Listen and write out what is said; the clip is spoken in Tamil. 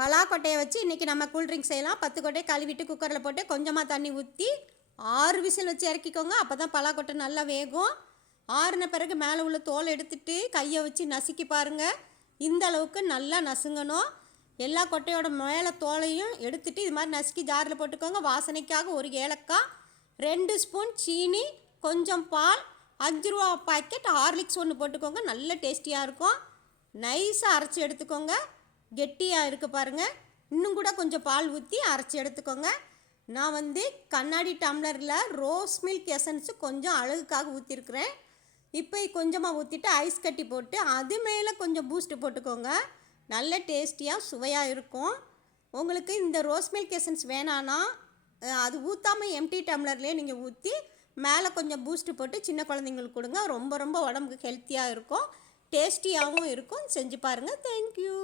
பலாக்கொட்டையை வச்சு இன்றைக்கி நம்ம கூல்ட்ரிங்க்ஸ் செய்யலாம். 10 கொட்டையை கழுவிட்டு குக்கரில் போட்டு கொஞ்சமாக தண்ணி ஊற்றி 6 விசில் வச்சு இறக்கிக்கோங்க. அப்போ தான் பலாக்கொட்டை நல்லா வேகும். ஆறுன பிறகு மேலே உள்ள தோலை எடுத்துட்டு கையை வச்சு நசுக்கி பாருங்கள். இந்த அளவுக்கு நல்லா நசுங்கணும். எல்லா கொட்டையோட மேலே தோலையும் எடுத்துட்டு இது மாதிரி நசுக்கி ஜாரில் போட்டுக்கோங்க. வாசனைக்காக ஒரு ஏலக்காய், 2 ஸ்பூன் சீனி, கொஞ்சம் பால், 5 ரூபா பாக்கெட் ஹார்லிக்ஸ் ஒன்று போட்டுக்கோங்க. நல்ல டேஸ்டியாக இருக்கும். நைஸாக அரைச்சி எடுத்துக்கோங்க. கெட்டியாக இருக்குது பாருங்கள். இன்னும் கூட கொஞ்சம் பால் ஊற்றி அரைச்சி எடுத்துக்கோங்க. நான் கண்ணாடி டம்ளரில் ரோஸ் மில்க் எசன்ஸு கொஞ்சம் அழகுக்காக ஊற்றிருக்கிறேன். இப்போ கொஞ்சமாக ஊற்றிட்டு ஐஸ் கட்டி போட்டு அது மேலே கொஞ்சம் பூஸ்ட்டு போட்டுக்கோங்க. நல்ல டேஸ்டியாக சுவையாக இருக்கும். உங்களுக்கு இந்த ரோஸ் மில்க் எசன்ஸ் வேணான்னா அது ஊற்றாமல் எம்டி டம்ளர்லேயே நீங்கள் ஊற்றி மேலே கொஞ்சம் பூஸ்ட்டு போட்டு சின்ன குழந்தைங்களுக்கு கொடுங்க. ரொம்ப ரொம்ப உடம்புக்கு ஹெல்த்தியாக இருக்கும், டேஸ்டியாகவும் இருக்கும். செஞ்சு பாருங்கள். தேங்க்யூ.